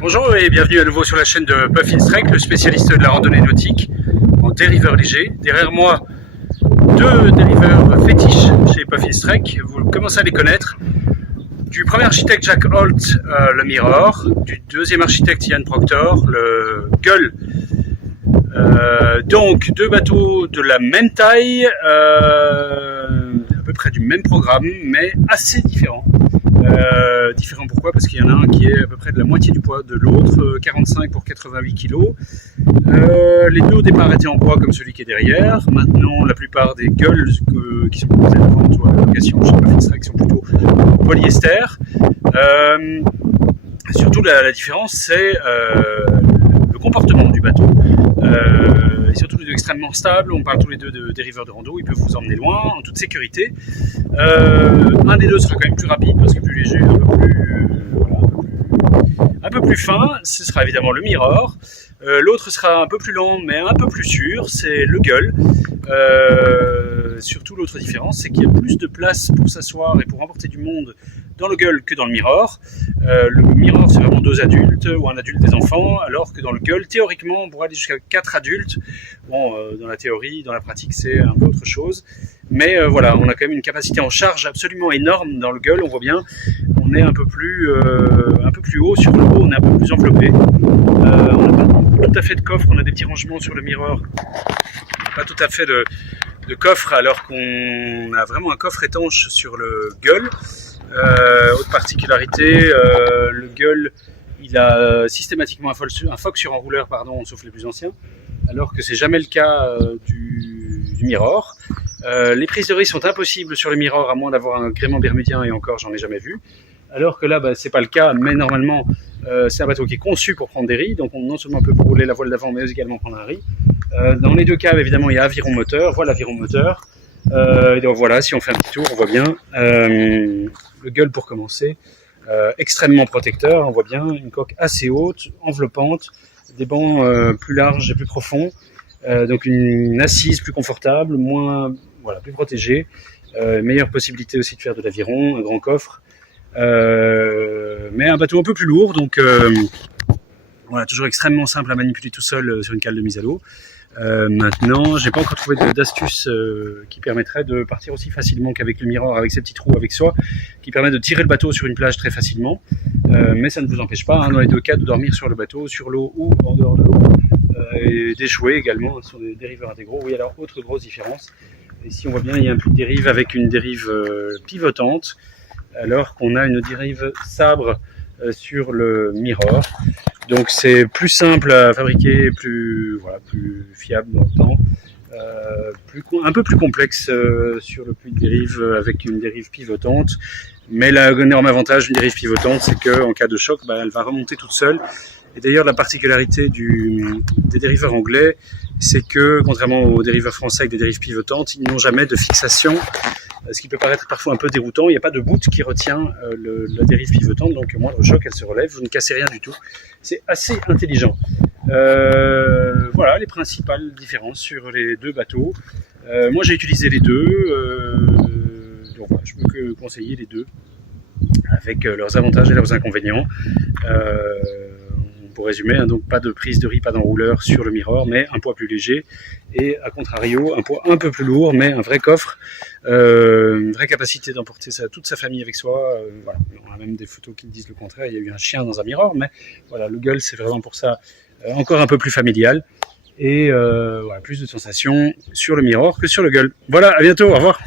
Bonjour et bienvenue à nouveau sur la chaîne de Puffins Trek, le spécialiste de la randonnée nautique en dériveur léger. Derrière moi, deux dériveurs fétiches chez Puffins Trek, vous commencez à les connaître. Du premier architecte Jack Holt, le Mirror, du deuxième architecte Ian Proctor, le Gull. Donc deux bateaux de la même taille, à peu près du même programme, mais assez différents. Différent pourquoi? Parce qu'il y en a un qui est à peu près de la moitié du poids de l'autre, 45 pour 88 kg. Les deux au départ étaient en bois comme celui qui est derrière. Maintenant, la plupart des Gulls qui sont proposés à la vente ou à la location chez Puffins Trek sont plutôt en polyester. Surtout la différence, c'est le comportement du bateau. Et surtout les deux extrêmement stables. On parle tous les deux de dériveurs de rando, ils peuvent vous emmener loin en toute sécurité. Un des deux sera quand même plus rapide parce que plus léger, un peu plus fin, ce sera évidemment le Mirror. L'autre sera un peu plus lent mais un peu plus sûr, c'est le Gull. Surtout l'autre différence, c'est qu'il y a plus de place pour s'asseoir et pour emporter du monde dans le Gull que dans le Mirror. Le Mirror, c'est vraiment deux adultes ou un adulte des enfants, alors que dans le Gull, théoriquement, on pourrait aller jusqu'à 4 adultes. Bon, dans la théorie, dans la pratique, c'est un peu autre chose. Mais voilà, on a quand même une capacité en charge absolument énorme dans le Gull. On voit bien, on est un peu plus haut sur le haut, on est un peu plus enveloppé. On n'a pas tout à fait de coffre, on a des petits rangements sur le Mirror. Pas tout à fait de coffre, alors qu'on a vraiment un coffre étanche sur le Gull. Autre particularité, le Gull, il a systématiquement un foc sur enrouleur, pardon, sauf les plus anciens, alors que c'est jamais le cas du Mirror. Les prises de riz sont impossibles sur le Mirror à moins d'avoir un gréement bermudien, et encore j'en ai jamais vu. Alors que là, c'est pas le cas, mais normalement c'est un bateau qui est conçu pour prendre des riz, donc non seulement on peut rouler la voile d'avant, mais également prendre un riz. Dans les deux cas, évidemment, il y a aviron moteur, voilà aviron moteur. Et donc voilà, si on fait un petit tour, on voit bien le Gull pour commencer, extrêmement protecteur, on voit bien une coque assez haute, enveloppante, des bancs plus larges et plus profonds, donc une assise plus confortable, plus protégée, meilleure possibilité aussi de faire de l'aviron, un grand coffre, mais un bateau un peu plus lourd, donc voilà, toujours extrêmement simple à manipuler tout seul sur une cale de mise à l'eau. Maintenant, j'ai pas encore trouvé d'astuce qui permettrait de partir aussi facilement qu'avec le Mirror, avec ses petits trous avec soi, qui permet de tirer le bateau sur une plage très facilement. Mais ça ne vous empêche pas, dans les deux cas, de dormir sur le bateau, sur l'eau ou en dehors de l'eau, et d'échouer également sur des dériveurs intégraux. Oui, alors autre grosse différence. Ici, on voit bien, il y a un peu de dérive avec une dérive pivotante, alors qu'on a une dérive sabre sur le Mirror. Donc c'est plus simple à fabriquer, plus fiable dans le temps, un peu plus complexe sur le puits de dérive avec une dérive pivotante. Mais l'énorme avantage d'une dérive pivotante, c'est qu'en cas de choc, elle va remonter toute seule. Et d'ailleurs, la particularité des dériveurs anglais, c'est que, contrairement aux dériveurs français avec des dérives pivotantes, ils n'ont jamais de fixation, ce qui peut paraître parfois un peu déroutant. Il n'y a pas de bout qui retient la dérive pivotante, donc au moindre choc, elle se relève, vous ne cassez rien du tout. C'est assez intelligent. Voilà les principales différences sur les deux bateaux. Moi, j'ai utilisé les deux, donc voilà, je peux que conseiller les deux, avec leurs avantages et leurs inconvénients. Pour résumer, donc pas de prise de riz, pas d'enrouleur sur le Mirror, mais un poids plus léger, et à contrario, un poids un peu plus lourd, mais un vrai coffre, une vraie capacité d'emporter toute sa famille avec soi. Voilà. On a même des photos qui disent le contraire, il y a eu un chien dans un Mirror, mais voilà, le Gull, c'est vraiment pour ça encore un peu plus familial, et plus de sensations sur le Mirror que sur le Gull. Voilà, à bientôt, au revoir.